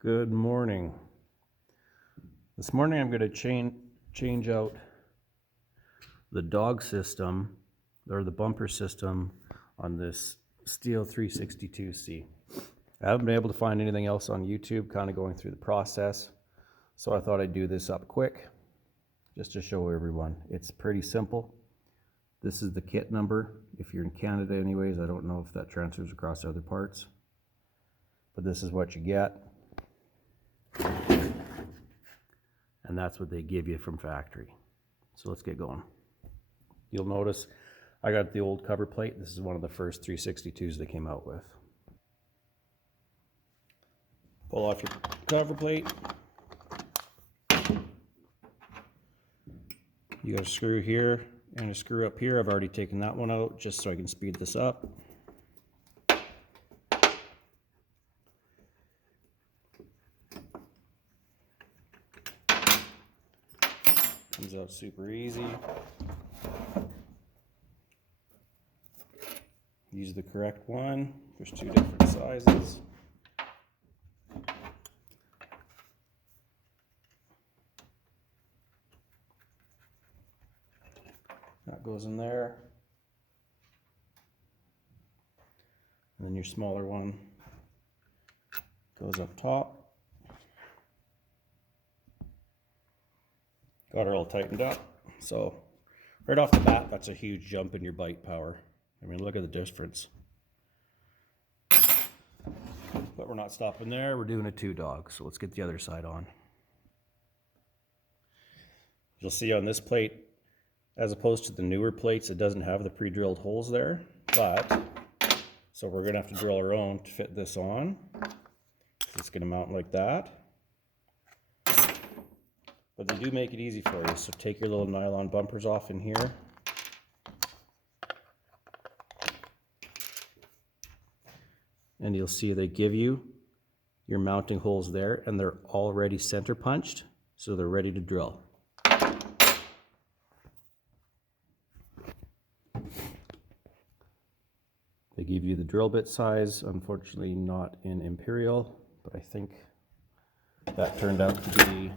Good morning. This morning I'm going to change out the dog system, or the bumper system, on this Stihl 362C. I haven't been able to find anything else on YouTube kind of going through the process, so I thought I'd do this up quick just to show everyone. It's pretty simple. This is the kit number. If you're in Canada anyways, I don't know if that transfers across to other parts, but this is what you get. And that's what they give you from factory. So let's get going. You'll notice I got the old cover plate. This is one of the first 362s they came out with. Pull off your cover plate. You got a screw here and a screw up here. I've already taken that one out just so I can speed this up. Comes out super easy. Use the correct one. There's two different sizes. That goes in there. And then your smaller one goes up top. Got her all tightened up. So right off the bat, that's a huge jump in your bite power. I mean, look at the difference. But we're not stopping there. We're doing a 2-dog. So let's get the other side on. You'll see on this plate, as opposed to the newer plates, it doesn't have the pre-drilled holes there. But, so we're gonna have to drill our own to fit this on. It's gonna mount like that. But they do make it easy for you. So take your little nylon bumpers off in here. And you'll see they give you your mounting holes there, and they're already center punched, so they're ready to drill. They give you the drill bit size, unfortunately not in Imperial, but I think that turned out to be,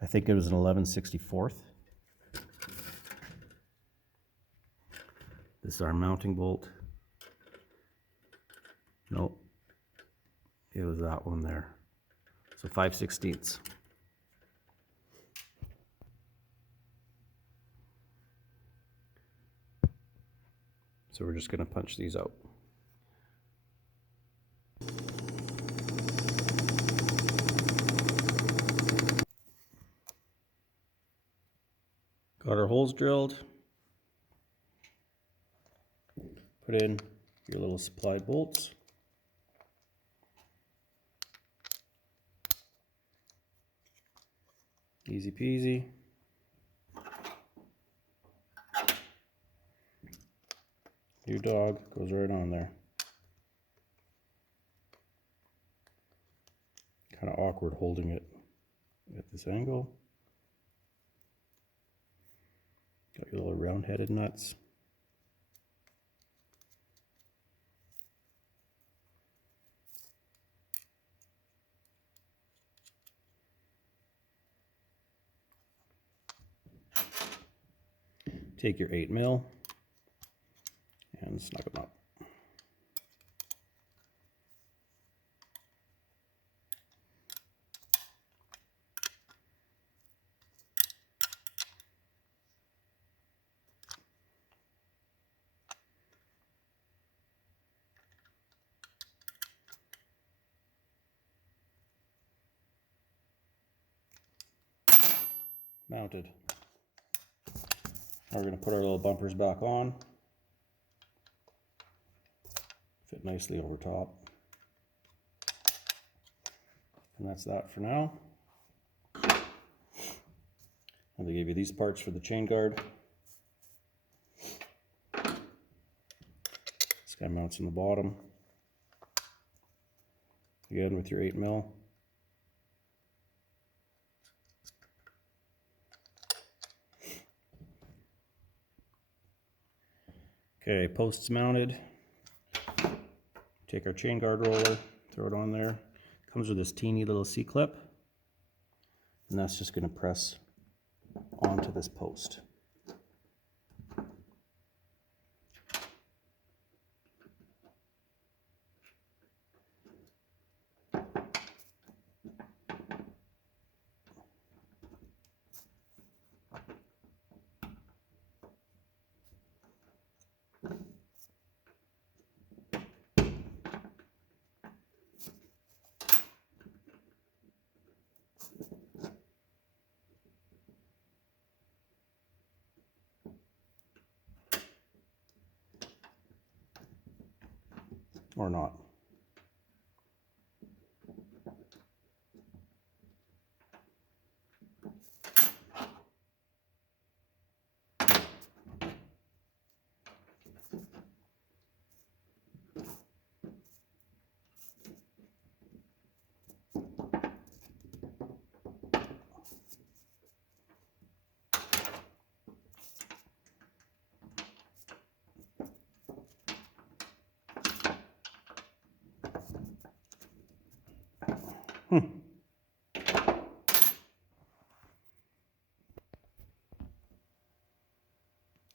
I think it was an 11/64. This is our mounting bolt. Nope, it was that one there. So 5/16. So we're just going to punch these out. Got our holes drilled. Put in your little supply bolts. Easy peasy. Your dog goes right on there. Kind of awkward holding it at this angle. Got your little round-headed nuts. Take your 8mm and snug them up. Mounted. Now we're going to put our little bumpers back on. Fit nicely over top. And that's that for now. And they gave you these parts for the chain guard. This guy mounts in the bottom. Again with your 8mm. Okay, posts mounted. Take our chain guard roller, throw it on there. Comes with this teeny little C-clip, and that's just going to press onto this post. Or not.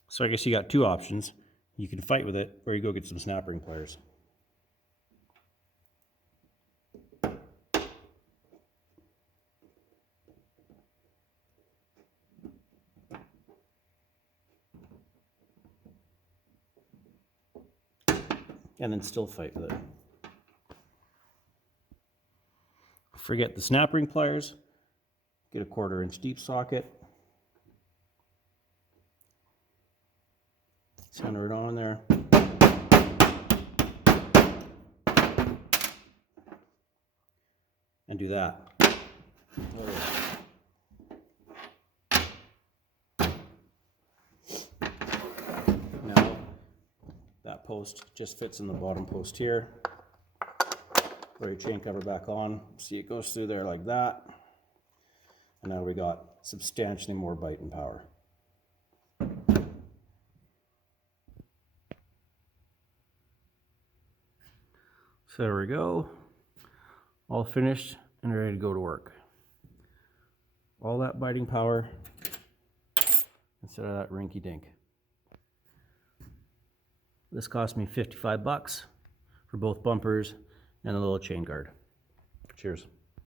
So I guess you got two options. You can fight with it, or you go get some snap ring pliers. And then still fight with it. Forget the snap ring pliers. Get a 1/4 inch deep socket. Center it on there. And do that. Now, that post just fits in the bottom post here. Throw your chain cover back on. See, it goes through there like that. And now we got substantially more bite and power. So there we go, all finished and ready to go to work. All that biting power instead of that rinky dink. This cost me $55 for both bumpers and a little chain guard. Cheers.